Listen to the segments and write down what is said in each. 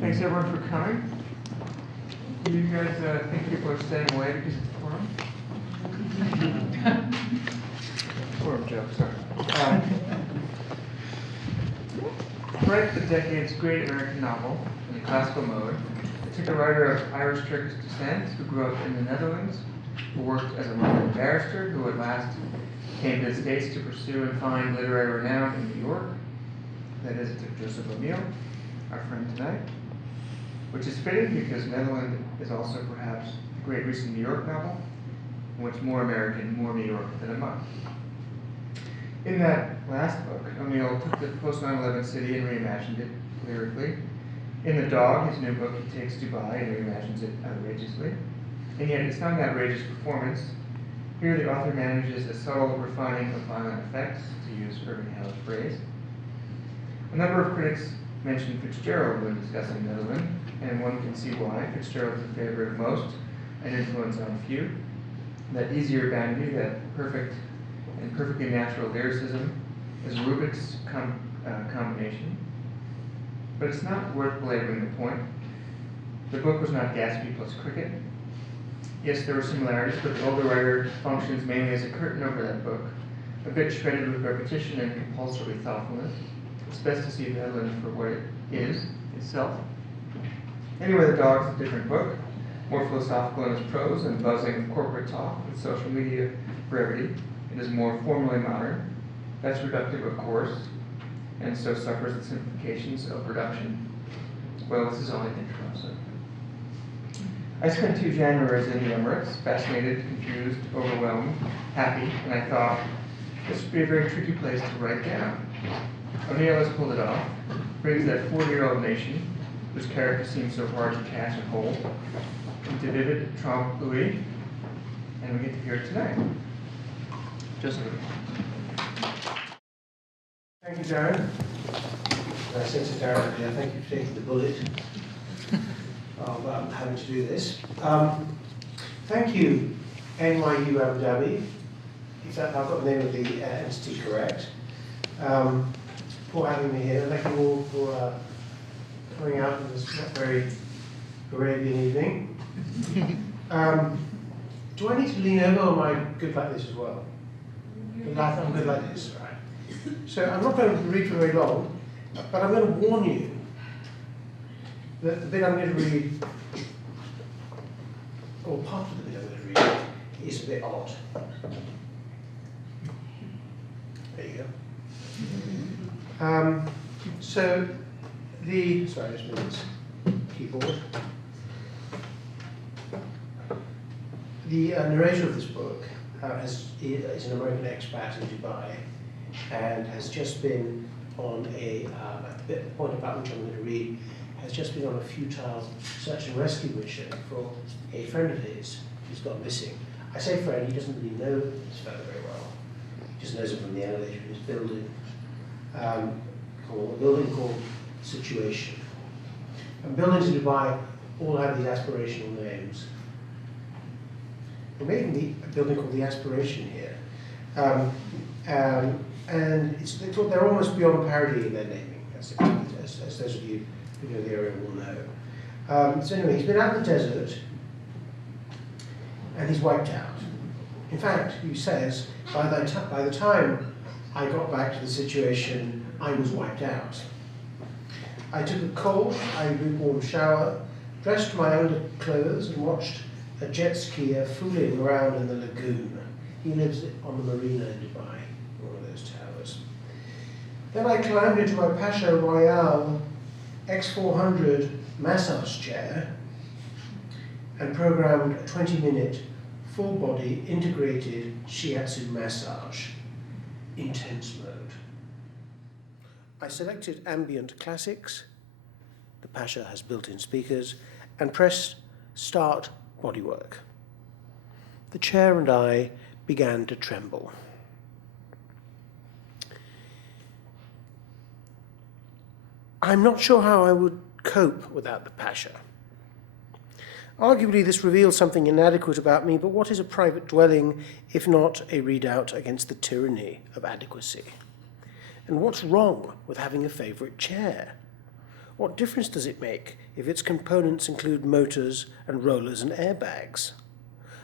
Thanks everyone for coming. Do you guys think people are staying away because it's forum? Forum joke, sorry. Write the decade's great American novel in the classical mode. It took a writer of Irish-Turkish descent who grew up in the Netherlands, who worked as a London barrister, who at last came to the States to pursue and find literary renown in New York. That is, it took Joseph O'Neill, our friend tonight, which is fitting because Netherland is also perhaps the great recent New York novel, in which more American, more New York than a month. In that last book, O'Neill took the post-9/11 city and reimagined it lyrically. In The Dog, his new book, he takes Dubai and reimagines it outrageously. And yet it's not an outrageous performance. Here the author manages a subtle refining of violent effects, to use Irving Howe's phrase. A number of critics mentioned Fitzgerald when discussing Netherland, and one can see why. Fitzgerald is a favorite of most, an influence on few. That easier bandy, that perfect and perfectly natural lyricism, is Rubik's combination. But it's not worth belaboring the point. The book was not Gatsby plus cricket. Yes, there were similarities, but the older writer functions mainly as a curtain over that book, a bit shredded with repetition and compulsory thoughtfulness. It's best to see Netherland for what it is, itself. Anyway, The Dog is a different book, more philosophical in its prose and buzzing corporate talk with social media brevity. It is more formally modern. That's reductive, of course, and so suffers the simplifications of production. Well, this is only an intro, so. I spent 2 Januaries in the Emirates, fascinated, confused, overwhelmed, happy, and I thought, this would be a very tricky place to write down. O'Neill has pulled it off, brings that 40-year-old nation, whose character seems so hard to catch and hold, into vivid trompe l'oeil, and we get to hear it tonight. Joseph. Thank you, Darin. I said to Darin earlier, thank you for taking the bullet of having to do this. Thank you, NYU Abu Dhabi, if I've got the name of the entity correct, for having me here. Thank you all for coming out on this very Arabian evening. Do I need to lean over, or am I good like this as well? I'm good like this, right? So I'm not going to read for very long, but I'm going to warn you that the bit I'm going to read, or part of the bit I'm going to read, is a bit odd. There you go. Sorry, I just moved this keyboard. The narrator of this book is an American expat in Dubai and has just been on the point about which I'm going to read, has just been on a futile search and rescue mission for a friend of his who's gone missing. I say friend, he doesn't really know this fellow very well. He just knows him from the elevator in his building, a building called Situation. And buildings in Dubai all have these aspirational names. We're making a building called The Aspiration here. And they're almost beyond parody in their naming, as those of you who know the area will know. So anyway, he's been out in the desert, and he's wiped out. In fact, he says, by the time I got back to the Situation, I was wiped out. I took a cold, lukewarm shower, dressed my underclothes, and watched a jet skier fooling around in the lagoon. He lives on the marina in Dubai, one of those towers. Then I climbed into my Pasha Royale X400 massage chair and programmed a 20-minute, full-body, integrated shiatsu massage, intense mode. I selected ambient classics, the Pasha has built-in speakers, and pressed start bodywork. The chair and I began to tremble. I'm not sure how I would cope without the Pasha. Arguably, this reveals something inadequate about me, but what is a private dwelling if not a redoubt against the tyranny of adequacy? And what's wrong with having a favourite chair? What difference does it make if its components include motors and rollers and airbags?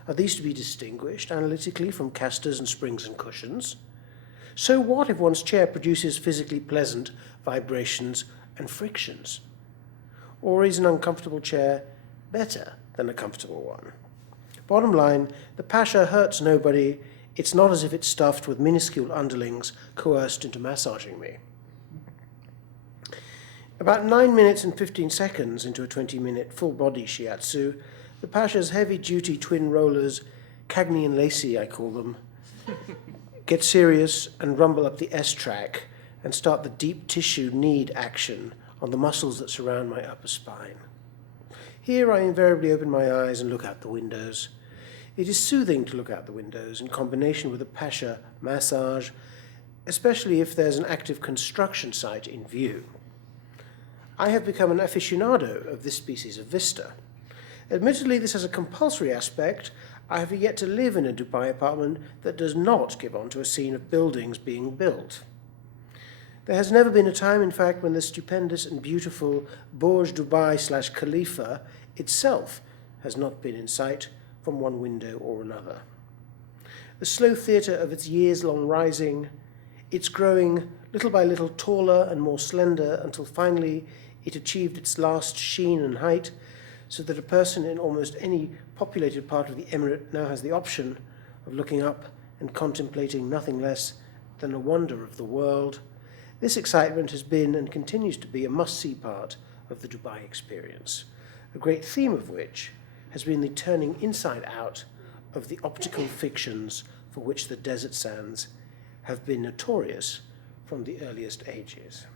Are these to be distinguished analytically from casters and springs and cushions? So what if one's chair produces physically pleasant vibrations and frictions? Or is an uncomfortable chair better than a comfortable one? Bottom line, the Pasha hurts nobody. It's not as if it's stuffed with minuscule underlings coerced into massaging me. About 9 minutes and 15 seconds into a 20-minute full-body shiatsu, the Pasha's heavy-duty twin rollers, Cagney and Lacey I call them, get serious and rumble up the S-track and start the deep tissue knead action on the muscles that surround my upper spine. Here I invariably open my eyes and look out the windows. It is soothing to look out the windows in combination with a Pasha massage, especially if there's an active construction site in view. I have become an aficionado of this species of vista. Admittedly, this has a compulsory aspect. I have yet to live in a Dubai apartment that does not give on to a scene of buildings being built. There has never been a time, in fact, when the stupendous and beautiful Burj Dubai / Khalifa itself has not been in sight from one window or another. The slow theatre of its years-long rising, its growing little by little taller and more slender until finally it achieved its last sheen and height, so that a person in almost any populated part of the emirate now has the option of looking up and contemplating nothing less than a wonder of the world. This excitement has been and continues to be a must-see part of the Dubai experience, a great theme of which has been the turning inside out of the optical fictions for which the desert sands have been notorious from the earliest ages.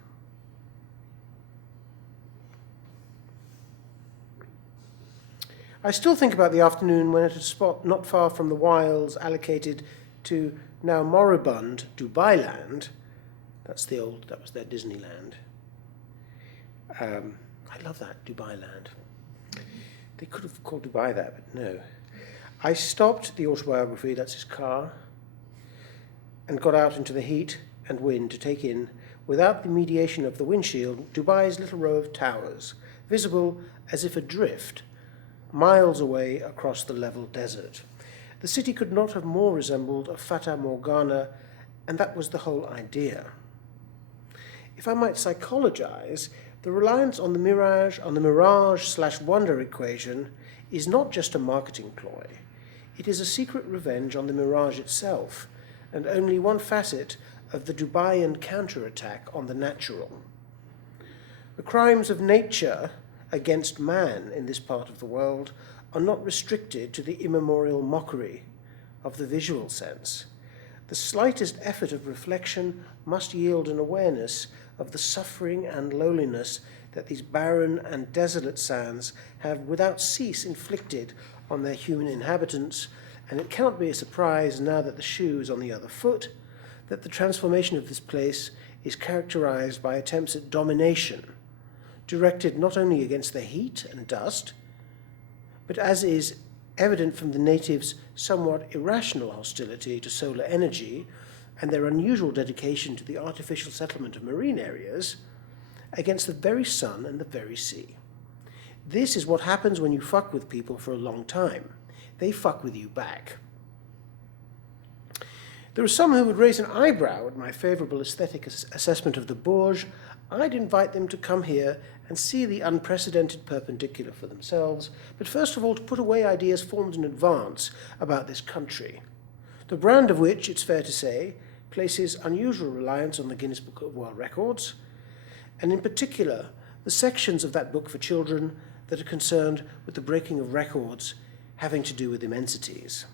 I still think about the afternoon when at a spot not far from the wilds allocated to now moribund Dubai Land, that was their Disneyland. I love that, Dubai Land. They could have called Dubai that, but no. I stopped the autobiography, that's his car, and got out into the heat and wind to take in, without the mediation of the windshield, Dubai's little row of towers, visible as if adrift, miles away across the level desert. The city could not have more resembled a Fata Morgana, and that was the whole idea. If I might psychologize, the reliance on the mirage/wonder equation is not just a marketing ploy. It is a secret revenge on the mirage itself, and only one facet of the Dubaian counterattack on the natural. The crimes of nature against man in this part of the world are not restricted to the immemorial mockery of the visual sense. The slightest effort of reflection must yield an awareness of the suffering and lowliness that these barren and desolate sands have without cease inflicted on their human inhabitants, and it cannot be a surprise, now that the shoe is on the other foot, that the transformation of this place is characterized by attempts at domination, directed not only against the heat and dust, but, as is evident from the natives' somewhat irrational hostility to solar energy and their unusual dedication to the artificial settlement of marine areas, against the very sun and the very sea. This is what happens when you fuck with people for a long time. They fuck with you back. There are some who would raise an eyebrow at my favorable aesthetic assessment of the Burj. I'd invite them to come here and see the unprecedented perpendicular for themselves, but first of all to put away ideas formed in advance about this country, the brand of which, it's fair to say, places unusual reliance on the Guinness Book of World Records, and in particular, the sections of that book for children that are concerned with the breaking of records having to do with immensities.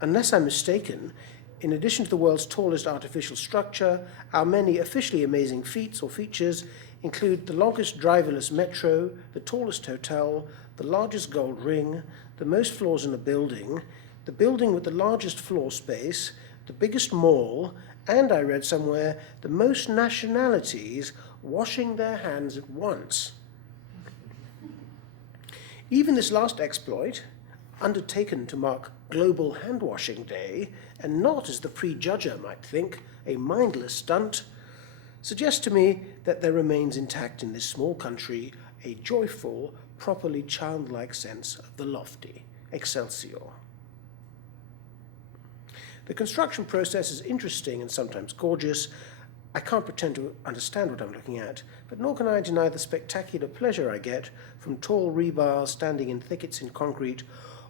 Unless I'm mistaken, in addition to the world's tallest artificial structure, our many officially amazing feats or features include the longest driverless metro, the tallest hotel, the largest gold ring, the most floors in a building, the building with the largest floor space, the biggest mall, and I read somewhere, the most nationalities washing their hands at once. Even this last exploit, undertaken to mark Global Hand-Washing Day, and not, as the prejudger might think, a mindless stunt, suggests to me that there remains intact in this small country a joyful, properly childlike sense of the lofty, Excelsior. The construction process is interesting and sometimes gorgeous. I can't pretend to understand what I'm looking at, but nor can I deny the spectacular pleasure I get from tall rebars standing in thickets in concrete,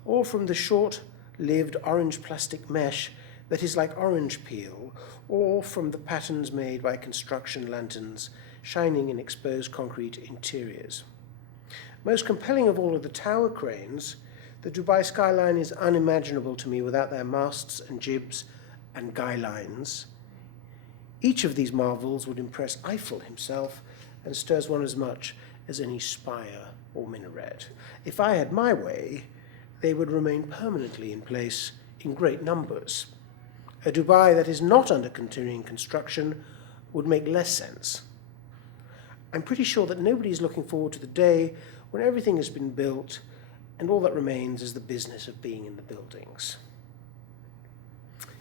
or from the short-lived orange plastic mesh that is like orange peel, or from the patterns made by construction lanterns shining in exposed concrete interiors. Most compelling of all of the tower cranes, the Dubai skyline is unimaginable to me without their masts and jibs and guy lines. Each of these marvels would impress Eiffel himself and stirs one as much as any spire or minaret. If I had my way, they would remain permanently in place in great numbers. A Dubai that is not under continuing construction would make less sense. I'm pretty sure that nobody is looking forward to the day when everything has been built and all that remains is the business of being in the buildings.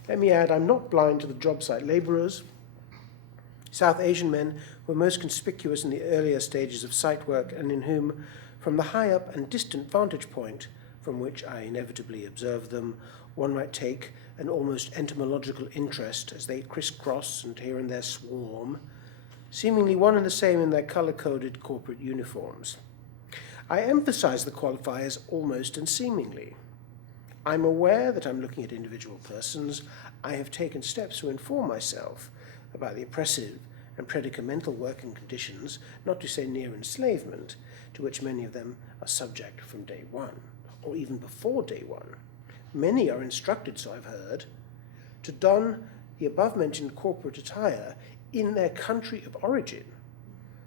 Let me add, I'm not blind to the job site labourers. South Asian men were most conspicuous in the earlier stages of site work and in whom, from the high up and distant vantage point from which I inevitably observe them, one might take an almost entomological interest as they crisscross and here and there swarm, seemingly one and the same in their colour-coded corporate uniforms. I emphasize the qualifiers almost and seemingly. I'm aware that I'm looking at individual persons. I have taken steps to inform myself about the oppressive and predicamental working conditions, not to say near enslavement, to which many of them are subject from day one, or even before day one. Many are instructed, so I've heard, to don the above-mentioned corporate attire in their country of origin,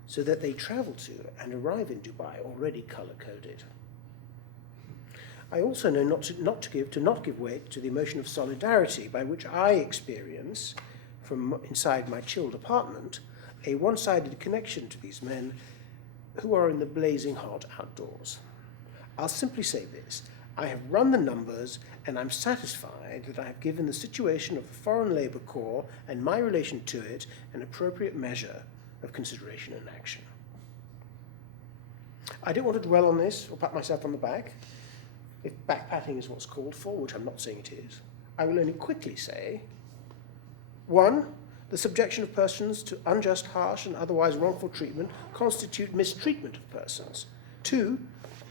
so that they travel to and arrive in Dubai already colour-coded. I also know not to give weight to the emotion of solidarity by which I experience, from inside my chilled apartment, a one-sided connection to these men who are in the blazing hot outdoors. I'll simply say this. I have run the numbers and I'm satisfied that I have given the situation of the Foreign Labour Corps and my relation to it an appropriate measure of consideration and action. I don't want to dwell on this or pat myself on the back, if back-patting is what's called for, which I'm not saying it is. I will only quickly say, 1, the subjection of persons to unjust, harsh, and otherwise wrongful treatment constitute mistreatment of persons. 2,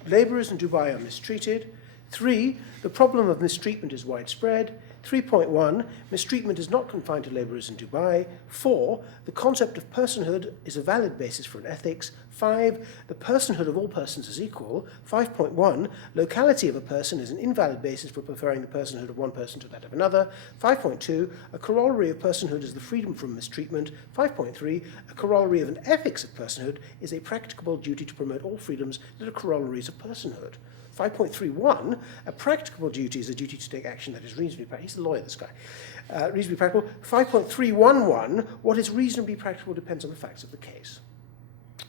labourers in Dubai are mistreated. 3, the problem of mistreatment is widespread. 3.1, mistreatment is not confined to labourers in Dubai. 4, the concept of personhood is a valid basis for an ethics. 5, the personhood of all persons is equal. 5.1, locality of a person is an invalid basis for preferring the personhood of one person to that of another. 5.2, a corollary of personhood is the freedom from mistreatment. 5.3, a corollary of an ethics of personhood is a practicable duty to promote all freedoms that are corollaries of personhood. 5.31, a practicable duty is a duty to take action that is reasonably practical. He's the lawyer, this guy. Reasonably practical. 5.311, what is reasonably practical depends on the facts of the case.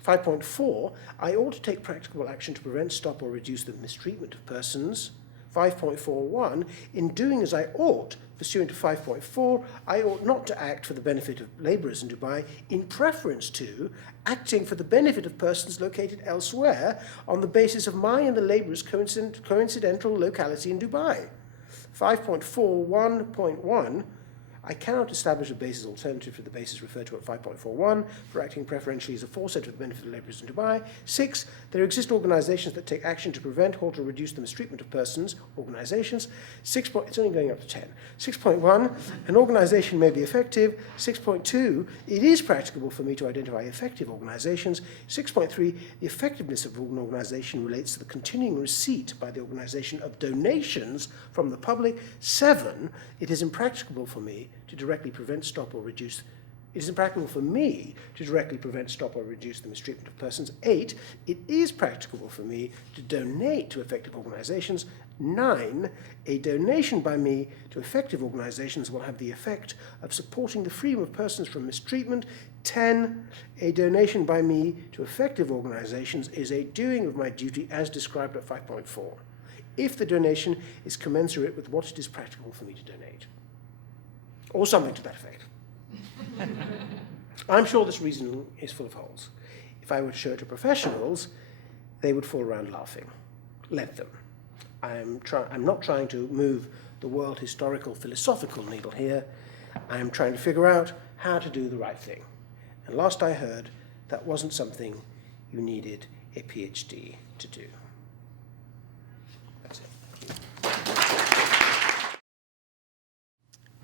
5.4, I ought to take practical action to prevent, stop, or reduce the mistreatment of persons. 5.41, in doing as I ought, pursuant to 5.4, I ought not to act for the benefit of labourers in Dubai in preference to acting for the benefit of persons located elsewhere on the basis of my and the labourers' coincidental locality in Dubai. 5.41.1, I cannot establish a basis alternative to the basis referred to at 5.41 for acting preferentially as aforesaid for the benefit of labourers in Dubai. 6, there exist organisations that take action to prevent, halt, or reduce the mistreatment of persons, organisations. It's only going up to 10. 6.1, an organisation may be effective. 6.2, it is practicable for me to identify effective organisations. 6.3, the effectiveness of an organisation relates to the continuing receipt by the organisation of donations from the public. 7, it is impracticable for me to directly prevent, stop, or reduce. It is impracticable for me to directly prevent, stop, or reduce the mistreatment of persons. 8, it is practicable for me to donate to effective organisations. 9, a donation by me to effective organisations will have the effect of supporting the freedom of persons from mistreatment. 10, a donation by me to effective organisations is a doing of my duty as described at 5.4, if the donation is commensurate with what it is practicable for me to donate. Or something to that effect. I'm sure this reasoning is full of holes. If I were to show it to professionals, they would fall around laughing. Let them. I'm not trying to move the world historical philosophical needle here. I'm trying to figure out how to do the right thing. And last I heard, that wasn't something you needed a PhD to do. That's it.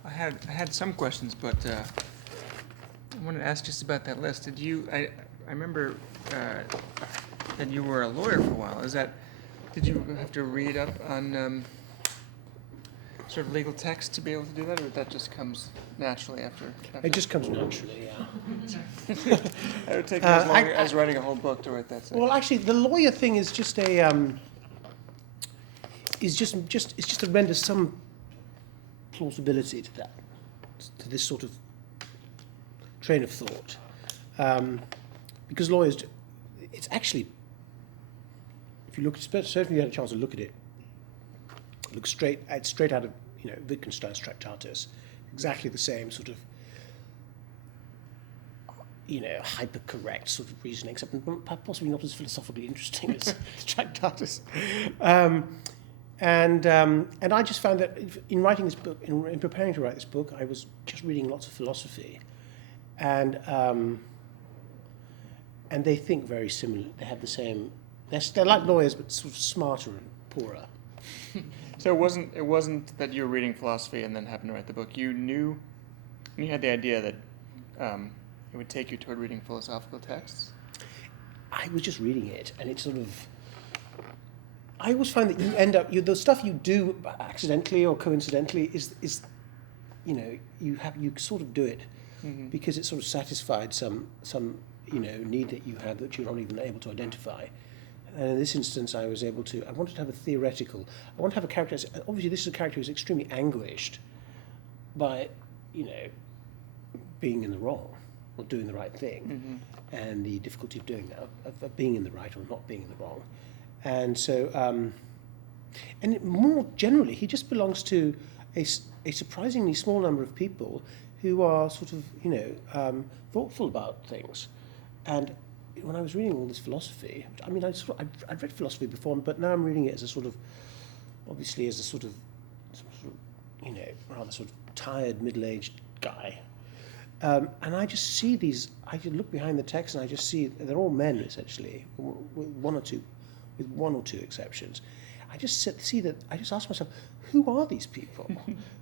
I had some questions, but I wanted to ask just about that list. Did you? I remember that you were a lawyer for a while. Did you have to read up on sort of legal text to be able to do that, or that just comes naturally after? It just comes naturally, yeah. It would take me as long as writing a whole book to write that. Well, actually, the lawyer thing is just it's just to render some plausibility to that, to this sort of train of thought, because lawyers, it's actually, if you look, certainly if you had a chance to look at it, look straight out of Wittgenstein's Tractatus, exactly the same sort of hyper-correct sort of reasoning, except possibly not as philosophically interesting as Tractatus. And I just found that in writing this book, in preparing to write this book, I was just reading lots of philosophy, and they think very similar. They have the same. They're like lawyers, but sort of smarter and poorer. So it wasn't that you were reading philosophy and then happened to write the book. You had the idea that it would take you toward reading philosophical texts. I was just reading it, and it sort of. I always find that you end up the stuff you do accidentally or coincidentally is you sort of do it because it sort of satisfied some need that you had that you're not even able to identify. And in this instance, I wanted to have a theoretical. I want to have a character. Obviously, this is a character who's extremely anguished by being in the wrong or doing the right thing, and the difficulty of doing that, of being in the right or not being in the wrong. And so, and more generally, he just belongs to a surprisingly small number of people who are sort of, thoughtful about things. And when I was reading all this philosophy, I mean, I'd read philosophy before, but now I'm reading it as a sort of, obviously as a sort of rather sort of tired, middle-aged guy. And I just see these, I could look behind the text and I just see, they're all men, essentially, with one or two exceptions. I just ask myself, who are these people?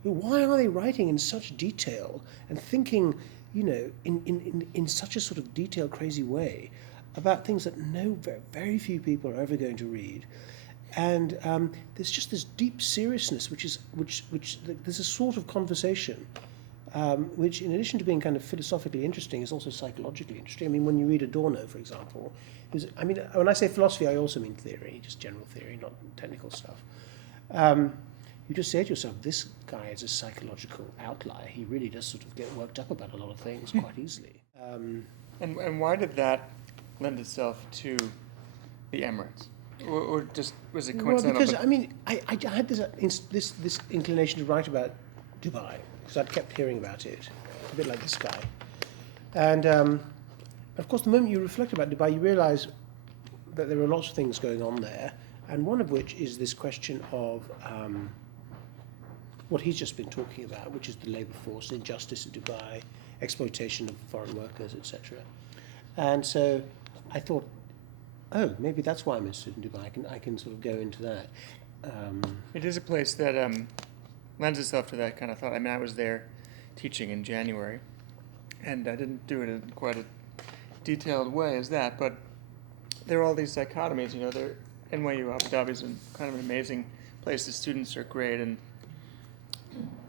Why are they writing in such detail and thinking, in such a sort of detailed, crazy way about things that very few people are ever going to read? And there's just this deep seriousness, which there's a sort of conversation, which, in addition to being kind of philosophically interesting, is also psychologically interesting. I mean, when you read Adorno, for example, when I say philosophy, I also mean theory, just general theory, not technical stuff. You just say to yourself, this guy is a psychological outlier. He really does sort of get worked up about a lot of things quite easily. And why did that lend itself to the Emirates? Or just was it coincidental? Well, because I had this inclination to write about Dubai because I'd kept hearing about it, a bit like this guy. And of course, the moment you reflect about Dubai, you realise that there are lots of things going on there, and one of which is this question of what he's just been talking about, which is the labour force, injustice in Dubai, exploitation of foreign workers, etc. And so I thought, oh, maybe that's why I'm interested in Dubai. I can sort of go into that. It is a place that lends itself to that kind of thought. I mean, I was there teaching in January, and I didn't do it in quite a detailed way as that, but there are all these dichotomies. There, NYU Abu Dhabi is kind of an amazing place. The students are great, and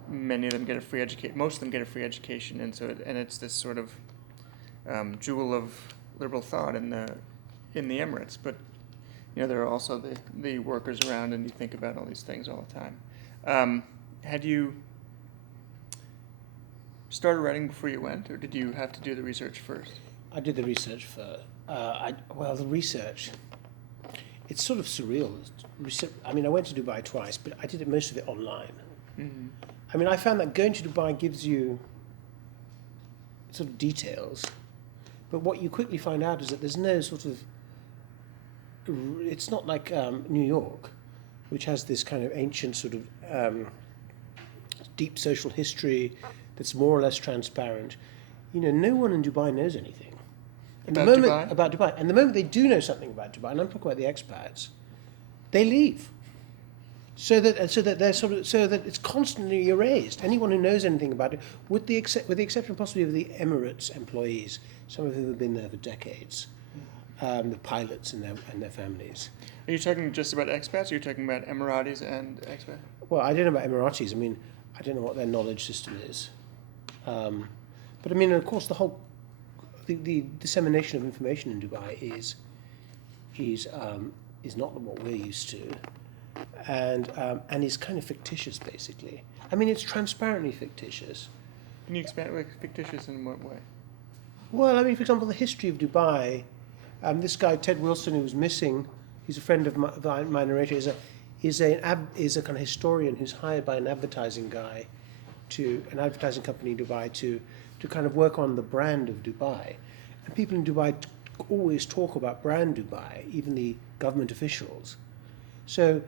many of them get a free education. Most of them get a free education, and it's this sort of jewel of liberal thought in the Emirates. But there are also the workers around, and you think about all these things all the time. Had you started writing before you went, or did you have to do the research first? I did the research first. The research, it's sort of surreal. I mean, I went to Dubai twice, but I did most of it online. I mean, I found that going to Dubai gives you sort of details But what you quickly find out is that there's no sort of, it's not like New York, which has this kind of ancient sort of deep social history that's more or less transparent. You know, no one in Dubai knows anything. And About the moment, Dubai? About Dubai. And the moment they do know something about Dubai, and I'm talking about the expats, they leave. So that they're sort of, so that it's constantly erased. Anyone who knows anything about it, with the exception possibly of the Emirates employees, some of whom have been there for decades, the pilots and their families. Are you talking just about expats, or are you talking about Emiratis and expats? Well, I don't know about Emiratis. I mean, I don't know what their knowledge system is. But I mean, of course, the dissemination of information in Dubai is not what we're used to, and is kind of fictitious, basically. I mean, it's transparently fictitious. Can you expand, like, fictitious in what way? Well, I mean, for example, the history of Dubai. This guy Ted Wilson, who was missing, he's a friend of my narrator. Is a kind of historian who's hired by an advertising company in Dubai to kind of work on the brand of Dubai. And people in Dubai always talk about brand Dubai, even the government officials. So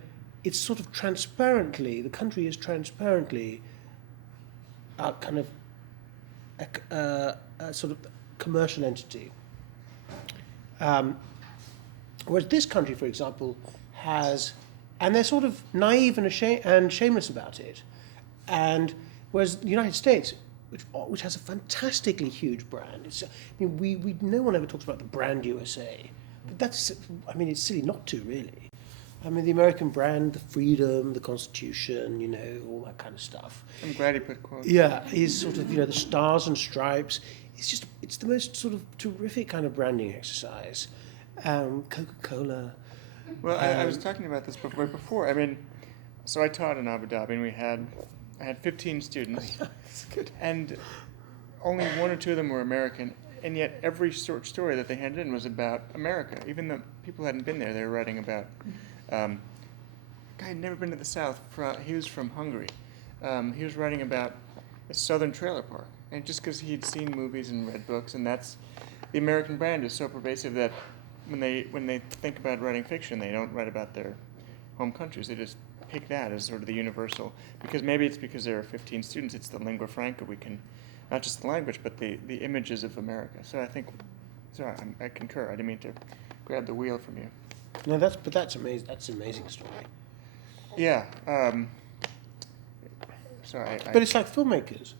it's sort of transparently, the country is transparently a kind of a sort of commercial entity. Whereas this country, for example, has, and they're sort of naive and shameless about it. And whereas the United States, which has a fantastically huge brand, it's, I mean, no one ever talks about the brand USA, but that's, I mean, it's silly not to really. I mean, the American brand, the freedom, the Constitution, you know, all that kind of stuff. I'm glad he put quotes. Yeah, is sort of, you know, the stars and stripes. It's the most sort of terrific kind of branding exercise. Coca-Cola. Well, I was talking about this before. I mean, so I taught in Abu Dhabi, and I had 15 students. That's good. And only one or two of them were American, and yet every short story that they handed in was about America. Even though people hadn't been there, they were writing about. Guy had never been to the South. He was from Hungary. He was writing about a southern trailer park, and just because he'd seen movies and read books, and that's the American brand is so pervasive that when they think about writing fiction, they don't write about their home countries. They just pick that as sort of the universal, because maybe it's because there are 15 students. It's the lingua franca. We can, not just the language, but the images of America. So I think, sorry, I concur. I didn't mean to grab the wheel from you. No, that's amazing. That's an amazing story. Yeah. Sorry. But it's like filmmakers.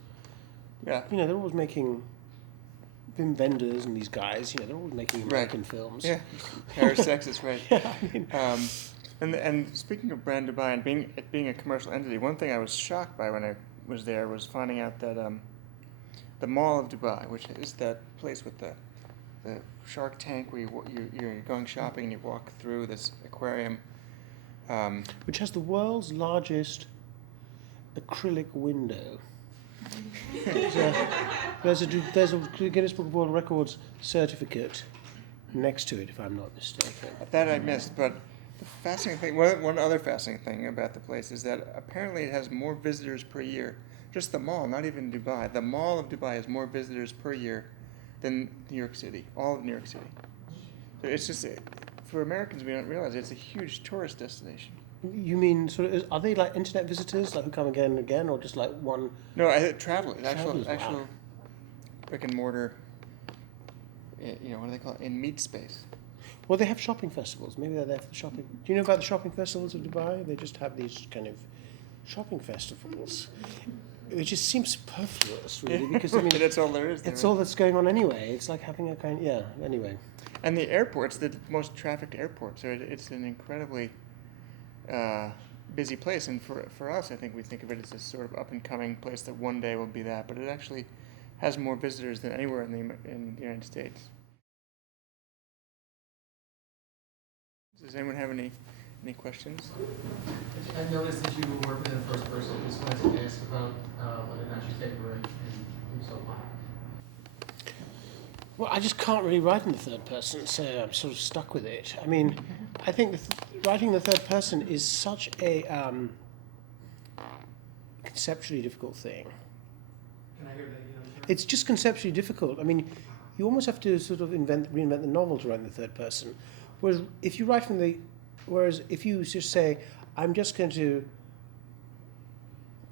Yeah. You know, they're always making Wim Wenders and these guys. You know, they're always making American films. Yeah. Paris, Texas, right. Yeah, I mean, And speaking of brand Dubai and being a commercial entity, one thing I was shocked by when I was there was finding out that the Mall of Dubai, which is that place with the shark tank where you're going shopping and you walk through this aquarium, which has the world's largest acrylic window. There's a Guinness Book of World Records certificate next to it, if I'm not mistaken. That I missed, but the fascinating thing, one other fascinating thing about the place is that apparently it has more visitors per year. Just the mall, not even Dubai. The Mall of Dubai has more visitors per year than New York City, all of New York City. So it's just, for Americans, we don't realize it's a huge tourist destination. You mean are they like internet visitors, like who come again and again, or just like one? No, travelers, actual Wow. brick and mortar. You know, what do they call it? In meat space. Well, they have shopping festivals. Maybe they're there for the shopping. Do you know about the shopping festivals of Dubai? They just have these kind of shopping festivals. It just seems superfluous, really, because I mean, that's all there is. it's all that's going on anyway. It's like having a kind, yeah. Anyway. And the airport's the most trafficked airport, so it's an incredibly busy place. And for us, I think we think of it as this sort of up and coming place that one day will be that, but it actually has more visitors than anywhere in the United States. Does anyone have any questions? I noticed that you were working in first person. Just wanted to ask about whether or not you take a break and so on. Well, I just can't really write in the third person, so I'm sort of stuck with it. I mean, I think writing in the third person is such a conceptually difficult thing. Can I hear that? It's just conceptually difficult. I mean, you almost have to sort of reinvent the novel to write in the third person. Whereas if you just say, I'm just going to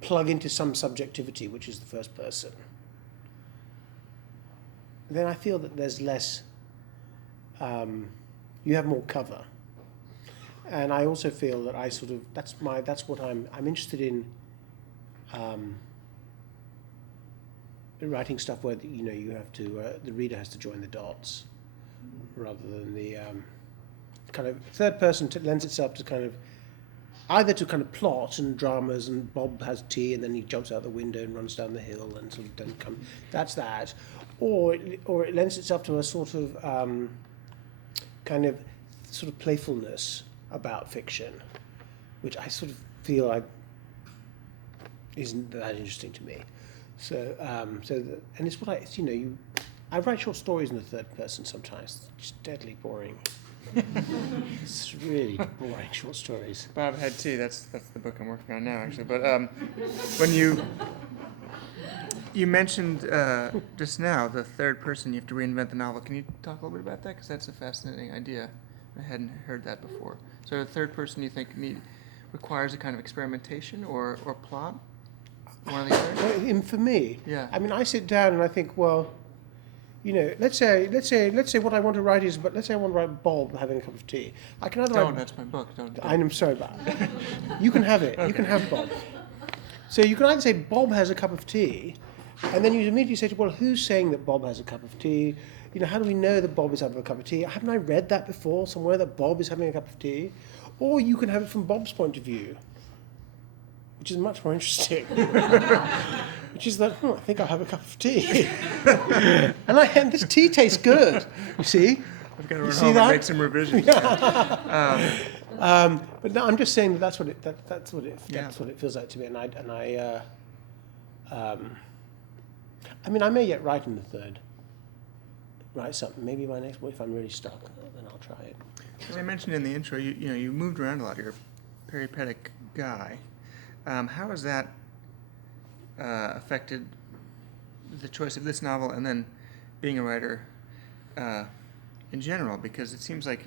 plug into some subjectivity, which is the first person, then I feel that there's less, you have more cover. And I also feel that that's what I'm interested in, writing stuff where, you have to, the reader has to join the dots, rather than the kind of third person lends itself to kind of, either to kind of plot and dramas, and Bob has tea and then he jumps out the window and runs down the hill and sort of doesn't come, that's that. Or it lends itself to a sort of kind of sort of playfulness about fiction, which I sort of feel isn't that interesting to me. So, and it's what I write short stories in the third person sometimes. It's just deadly boring. It's really boring short stories. Bob had tea. That's the book I'm working on now, actually. But when you mentioned just now the third person, you have to reinvent the novel. Can you talk a little bit about that? Because that's a fascinating idea. I hadn't heard that before. So the third person, you think, requires a kind of experimentation or plot? One of the other? Well, for me, yeah. I mean, I sit down and I think, well, let's say what I want to write is, but let's say I want to write Bob having a cup of tea. I can either write. That's my book. Don't. I'm sorry about it. You can have it. Okay. You can have Bob. So you can either say Bob has a cup of tea, and then you immediately say, well, who's saying that Bob has a cup of tea? How do we know that Bob is having a cup of tea? Haven't I read that before somewhere, that Bob is having a cup of tea? Or you can have it from Bob's point of view, which is much more interesting. Which is that, I think I'll have a cup of tea. and this tea tastes good, you see? I've got to run home and make some revisions. But no, I'm just saying that's what it feels like to me. I may yet write in the third. Write something. Maybe my next book, if I'm really stuck, then I'll try it. As I mentioned in the intro, you moved around a lot. You're a peripatetic guy. How has that affected the choice of this novel and then being a writer in general? Because it seems like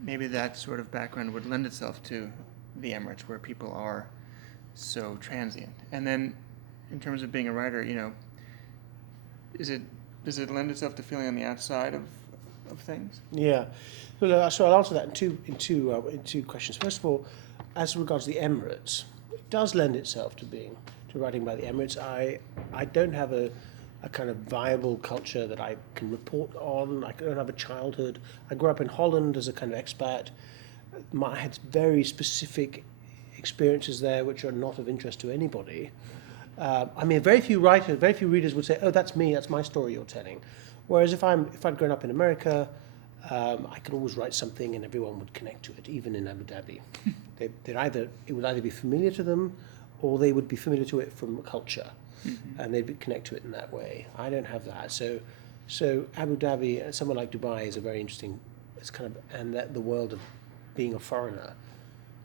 maybe that sort of background would lend itself to the Emirates, where people are so transient. And then, in terms of being a writer, does it lend itself to feeling on the outside of things? Yeah. So I'll answer that in two questions. First of all, as regards the Emirates, it does lend itself to writing about the Emirates. I don't have a kind of viable culture that I can report on. I don't have a childhood. I grew up in Holland as a kind of expat. I had very specific experiences there which are not of interest to anybody. Very few readers would say, "Oh, that's me. That's my story you're telling." Whereas if I'd grown up in America, I could always write something and everyone would connect to it, even in Abu Dhabi. It would either be familiar to them, or they would be familiar to it from culture, and they'd connect to it in that way. I don't have that. So Abu Dhabi, somewhere like Dubai, is a very interesting. It's kind of the world of being a foreigner.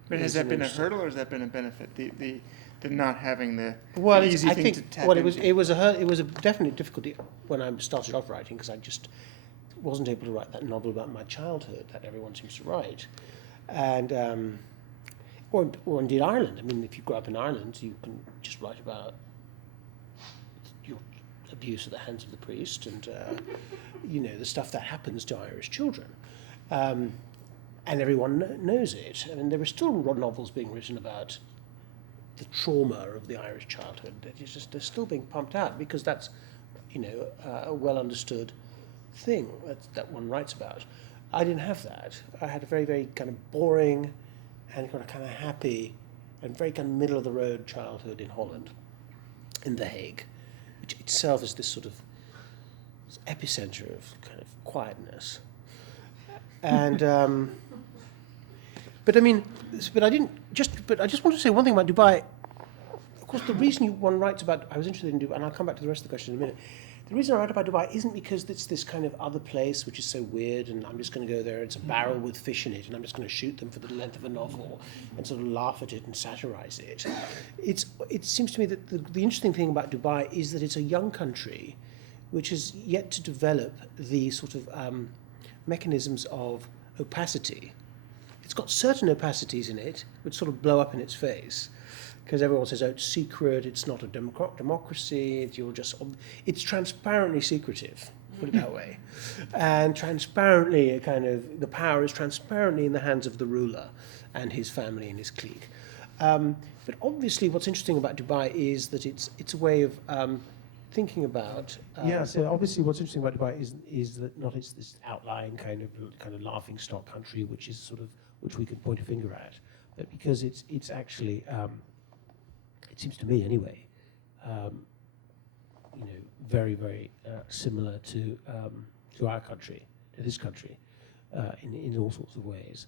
But has that been a hurdle, or has that been a benefit? The not having the easy thing to tap into? It was a definite difficulty when I started off writing, because I just wasn't able to write that novel about my childhood that everyone seems to write, and or indeed Ireland. I mean, if you grow up in Ireland, you can just write about your abuse at the hands of the priest and the stuff that happens to Irish children. And everyone knows it. I mean, there are still novels being written about the trauma of the Irish childhood. They're still being pumped out because that's, a well understood thing that one writes about. I didn't have that. I had a very, very kind of boring and kind of happy and very kind of middle of the road childhood in Holland, in The Hague, which itself is this sort of epicenter of kind of quietness. And but I just want to say one thing about Dubai. Of course, the reason one writes about, I was interested in Dubai, and I'll come back to the rest of the question in a minute. The reason I write about Dubai isn't because it's this kind of other place which is so weird, and I'm just going to go there. It's a barrel with fish in it, and I'm just going to shoot them for the length of a novel and sort of laugh at it and satirize it. It seems to me that the interesting thing about Dubai is that it's a young country which has yet to develop the sort of mechanisms of opacity. It's got certain opacities in it, which sort of blow up in its face, because everyone says, oh, it's secret, it's not a democracy, it's transparently secretive, put it that way. And transparently, the power is transparently in the hands of the ruler and his family and his clique. But obviously what's interesting about Dubai is that it's a way of thinking about. So obviously, what's interesting about Dubai is that not it's this outlying kind of laughing stock country, which we can point a finger at, but because it's actually, it seems to me anyway, very very similar to our country, to this country, in all sorts of ways,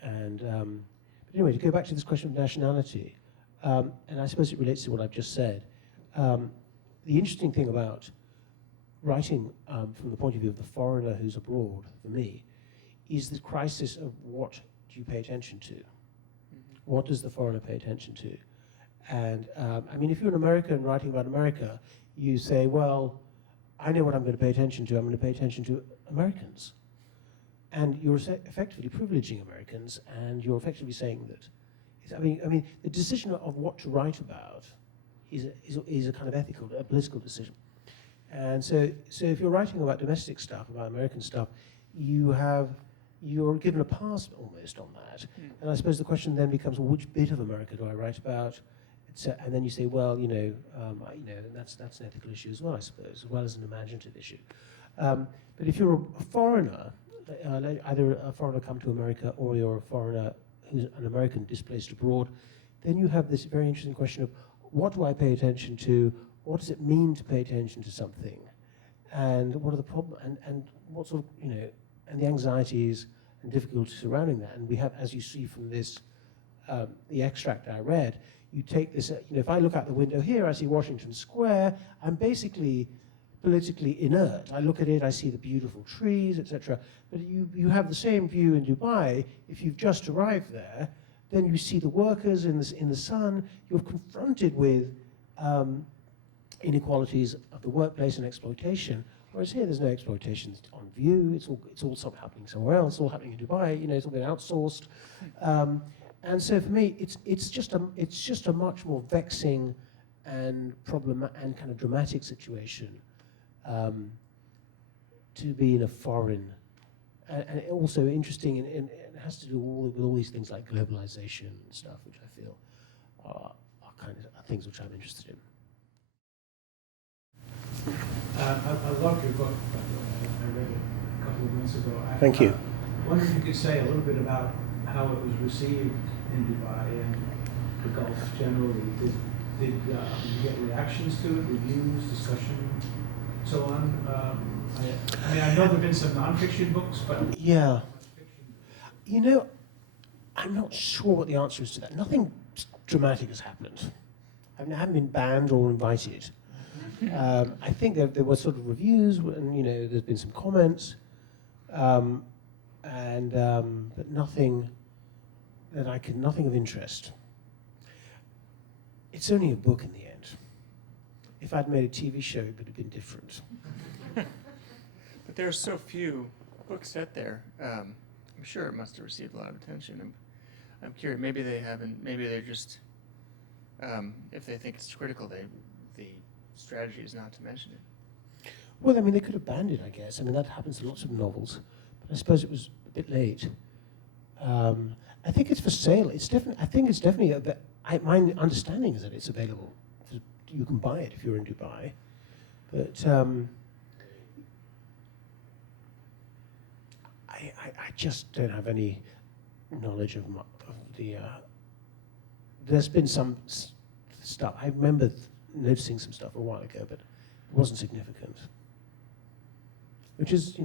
But anyway, to go back to this question of nationality, and I suppose it relates to what I've just said. The interesting thing about writing from the point of view of the foreigner who's abroad, for me, is the crisis of what do you pay attention to? What does the foreigner pay attention to? And I mean, if you're an American writing about America, you say, well, I know what I'm going to pay attention to. I'm going to pay attention to Americans. And you're effectively privileging Americans, and you're effectively saying that, I mean, the decision of what to write about is a kind of ethical, a political decision. And so if you're writing about domestic stuff, about American stuff, you're given a pass almost on that. And I suppose the question then becomes, well, which bit of America do I write about? And then you say, well, that's an ethical issue as well, I suppose, as well as an imaginative issue. But if you're a foreigner, either a foreigner come to America or you're a foreigner who's an American displaced abroad, then you have this very interesting question of what do I pay attention to? What does it mean to pay attention to something? And what are the problems? And what sort of, and the anxieties and difficulties surrounding that. And we have, as you see from this, the extract I read, you take this, if I look out the window here, I see Washington Square, I'm basically politically inert. I look at it, I see the beautiful trees, etc. But you have the same view in Dubai. If you've just arrived there, then you see the workers in the sun. You're confronted with inequalities of the workplace and exploitation. Whereas here, there's no exploitation on view. It's all happening somewhere else. It's all happening in Dubai. It's all been outsourced. And so for me, it's just a much more vexing and and kind of dramatic situation to be in a foreign, and also interesting, and it has to do with all these things like globalization and stuff, which I feel are things which I'm interested in. I loved your book, by the way. I read it a couple of months ago. Thank you. I wonder if you could say a little bit about how it was received in Dubai and the Gulf generally. Did you get reactions to it, reviews, discussion, so on? I mean, I know there have been some nonfiction books, but Yeah. fiction. I'm not sure what the answer is to that. Nothing dramatic has happened. I mean, I haven't been banned or invited. I think there were sort of reviews, and there's been some comments, but nothing nothing of interest. It's only a book in the end. If I'd made a TV show, it would have been different. But there are so few books out there. I'm sure it must have received a lot of attention. I'm curious. Maybe they haven't. Maybe they're just. If they think it's critical, the strategy is not to mention it. Well, I mean, they could have banned it, I guess. I mean, that happens to lots of novels. But I suppose it was a bit late. I think it's for sale. I think it's definitely. My understanding is that it's available. You can buy it if you're in Dubai. But I just don't have any knowledge of the. There's been some stuff. I remember noticing some stuff a while ago, but it wasn't significant. Which is, I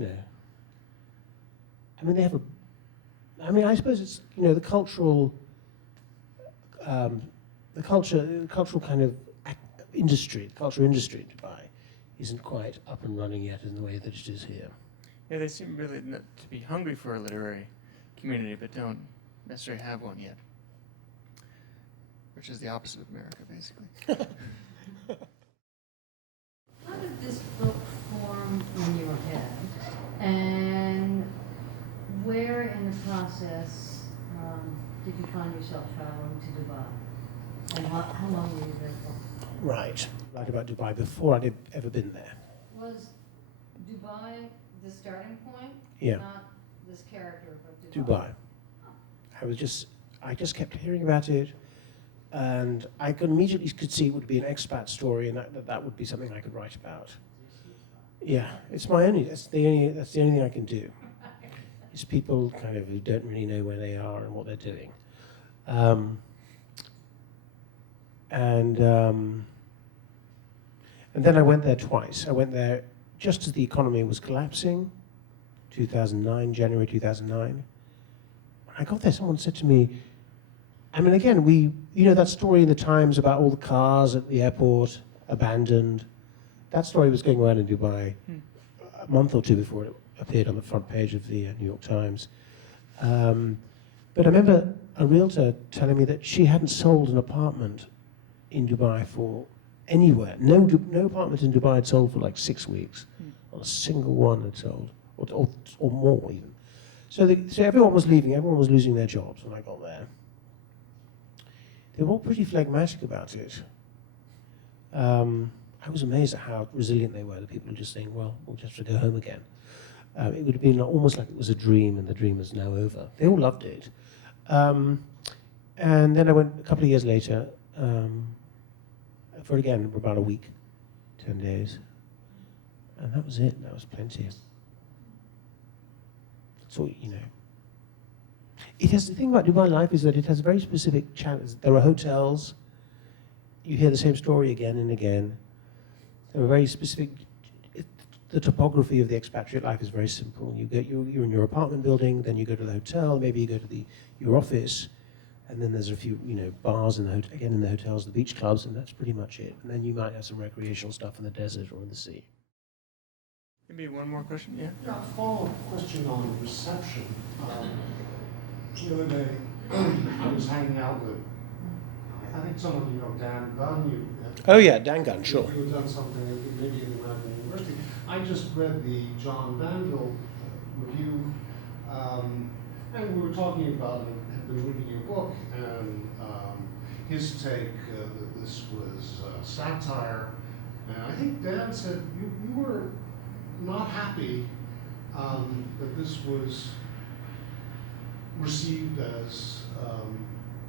mean, they have I suppose it's, the cultural kind of industry, the cultural industry in Dubai isn't quite up and running yet in the way that it is here. Yeah, they seem really to be hungry for a literary community, but don't necessarily have one yet. Which is the opposite of America, basically. How does this book form in your head, and where in the process did you find yourself traveling to Dubai? And how long were you there for? Right about Dubai, before I'd ever been there. Was Dubai the starting point? Yeah. Not this character, but Dubai. I just kept hearing about it, and I immediately could see it would be an expat story, and that would be something I could write about. Yeah, that's the only thing I can do. It's people kind of who don't really know where they are and what they're doing. And then I went there twice. I went there just as the economy was collapsing, January 2009. I got there, someone said to me, I mean, again, that story in the Times about all the cars at the airport, abandoned, that story was going around in Dubai a month or two before it appeared on the front page of the New York Times. But I remember a realtor telling me that she hadn't sold an apartment in Dubai for anywhere. No apartment in Dubai had sold for like 6 weeks. Not a single one had sold, or more even. So everyone was leaving, everyone was losing their jobs when I got there. They were all pretty phlegmatic about it. I was amazed at how resilient they were. The people were just saying, well, we'll just have to go home again. It would have been almost like it was a dream and the dream is now over. They all loved it. And then I went a couple of years later, for about a week, 10 days. And that was it, that was plenty. So, the thing about Dubai life is that it has very specific challenges. There are hotels, you hear the same story again and again. There are very specific, the topography of the expatriate life is very simple. You're in your apartment building, then you go to the hotel, maybe you go to your office, and then there's a few, bars in the hotels, the beach clubs, and that's pretty much it. And then you might have some recreational stuff in the desert or in the sea. Maybe one more question, yeah? Yeah, a follow-up question on reception. The other day, I was hanging out with, I think some of you know Dan Gunn. Oh yeah, Dan Gunn, sure. You had done something maybe in the American University. I just read the John Banville review, and we were talking about it, had been reading your book, and his take that this was satire. And I think Dan said you were not happy that this was received as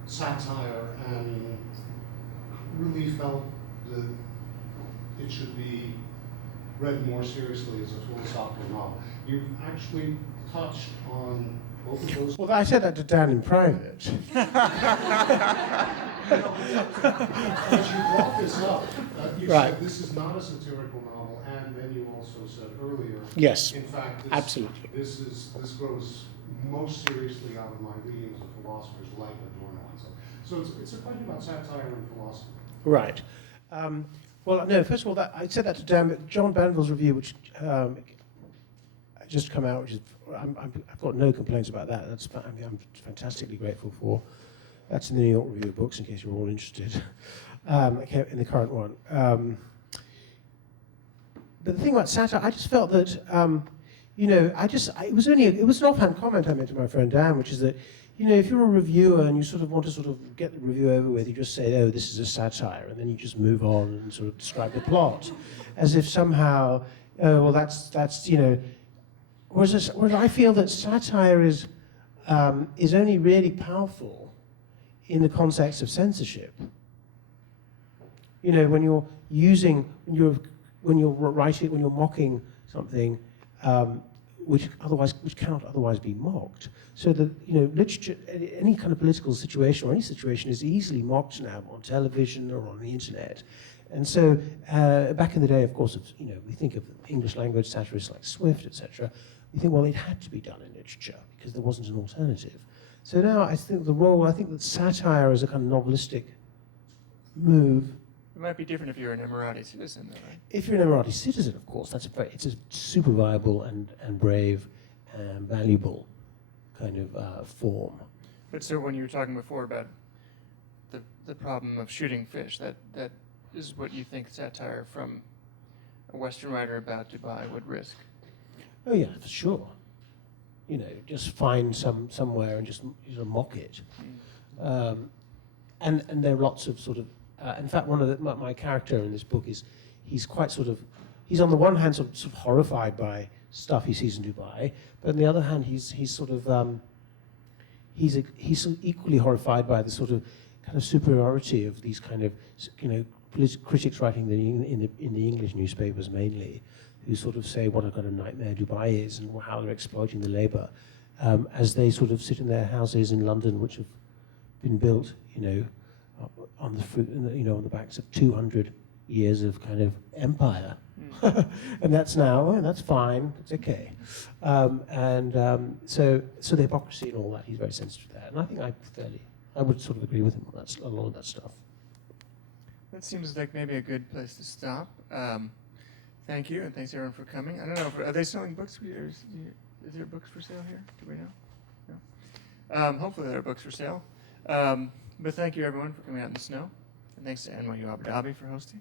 satire, and really felt that it should be read more seriously as a philosophical novel. You've actually touched on both of those. Well, I said that to Dan in private. But you brought this up. You Right. said this is not a satirical novel, and then you also said earlier, Yes, in fact, absolutely. This grows most seriously out of my readings of philosophers like Adorno and so. So it's a question about satire and philosophy. Right. Well, no, first of all, I said that to Dan, but John Banville's review, which just come out, which is, I've got no complaints about that. I'm fantastically grateful for. That's in the New York Review of Books, in case you're all interested, in the current one. But the thing about satire, I just felt that, it was an offhand comment I made to my friend Dan, which is that, if you're a reviewer and you sort of want to get the review over with, you just say, oh, this is a satire, and then you just move on and sort of describe the plot, as if somehow, oh, well, that's whereas I feel that satire is only really powerful in the context of censorship. When you're writing, when you're mocking something, which cannot otherwise be mocked. So that literature, any kind of political situation or any situation is easily mocked now on television or on the internet. And so back in the day, of course, we think of English language satirists like Swift, etc. We think, well, it had to be done in literature because there wasn't an alternative. So now I think that satire is a kind of novelistic move. It might be different if you're an Emirati citizen, though, right? If you're an Emirati citizen, of course, it's a super viable and brave and valuable kind of form. But so when you were talking before about the problem of shooting fish, that is what you think satire from a Western writer about Dubai would risk? Oh yeah, for sure. You know, just find somewhere and just mock it. And there are lots of sort of. In fact, one of my character in this book is he's quite sort of. He's on the one hand sort of horrified by stuff he sees in Dubai, but on the other hand he's sort of. He's equally horrified by the sort of kind of superiority of these kind of critics writing in the English newspapers mainly, who sort of say what a kind of nightmare Dubai is and how they're exploiting the labour, as they sort of sit in their houses in London, which have been built, on the backs of 200 years of kind of empire, and that's fine, it's okay, so the hypocrisy and all that, he's very sensitive to that, and I think I would sort of agree with him on that, a lot of that stuff. That seems like maybe a good place to stop. Thank you, and thanks everyone for coming. I don't know, are they selling books? Is there books for sale here? Do we know? No? Hopefully there are books for sale. But thank you everyone for coming out in the snow. And thanks to NYU Abu Dhabi for hosting.